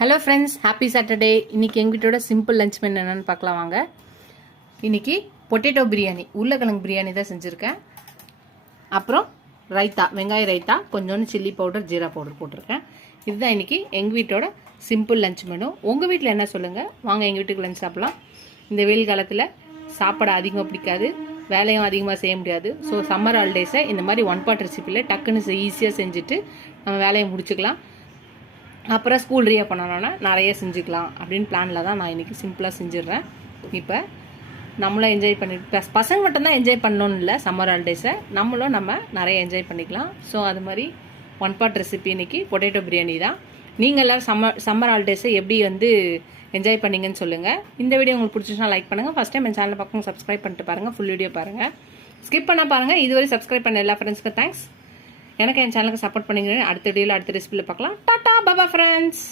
Hello friends, happy Saturday. இன்னைக்கு எங்கள் வீட்டோட சிம்பிள் லஞ்ச் மெனு என்னென்னு பார்க்கலாம் வாங்க. இன்னைக்கு பொட்டேட்டோ பிரியாணி, உருளைக்கிழங்கு பிரியாணி தான் செஞ்சுருக்கேன். அப்புறம் ரைத்தா, வெங்காய ரைத்தா, கொஞ்சோண்டு சில்லி பவுடர், ஜீரா பவுடர் போட்டிருக்கேன். இதுதான் இன்னைக்கு எங்கள் வீட்டோட சிம்பிள் லஞ்ச் மெனு. உங்கள் வீட்டில் என்ன சொல்லுங்கள், வாங்க எங்கள் வீட்டுக்கு லஞ்ச் சாப்பிடலாம். இந்த வெயில் காலத்தில் சாப்பாடு அதிகமாக பிடிக்காது, வேலையும் அதிகமாக செய்ய முடியாது. ஸோ சம்மர் ஹாலிடேஸை இந்த மாதிரி ஒன் பாட் ரெசிப்பியில் டக்குன்னு ஈஸியாக செஞ்சுட்டு நம்ம வேலையை முடிச்சுக்கலாம். அப்புறம் ஸ்கூல் ரீ பண்ணணுன்னா நிறைய செஞ்சுக்கலாம் அப்படின்னு பிளானில் தான் நான் இன்றைக்கி சிம்பிளாக செஞ்சிடுறேன். இப்போ நம்மளும் என்ஜாய் பண்ணிட்டு, பசங்க மட்டும்தான் என்ஜாய் பண்ணணும்னு இல்லை, சம்மர் ஹாலிடேஸை நம்மளும் நிறைய என்ஜாய் பண்ணிக்கலாம். ஸோ அது மாதிரி ஒன் பாட் ரெசிபி இன்றைக்கி பொட்டேட்டோ பிரியாணி தான். நீங்கள் எல்லோரும் சம்மர் ஹாலிடேஸை எப்படி என்ஜாய் பண்ணிங்கன்னு சொல்லுங்கள். இந்த வீடியோ உங்களுக்கு பிடிச்சிச்சுன்னா லைக் பண்ணுங்கள். ஃபஸ்ட் டைம் என் சேனலை பக்கம் சப்ஸ்கிரைப் பண்ணிட்டு பாருங்கள், ஃபுல் வீடியோ பாருங்கள், ஸ்கிப் பண்ண பாருங்கள். இதுவரை சப்ஸ்கிரைப் பண்ண எல்லா ஃப்ரெண்ட்ஸ்க்கு தேங்க்ஸ். எனக்கு என் சேனலுக்கு சப்போர்ட் பண்ணிக்கிறேன். அடுத்த வீடியோவில் அடுத்த ரெசிபியில் பார்க்கலாம். டாடா, பாபா ஃப்ரெண்ட்ஸ்.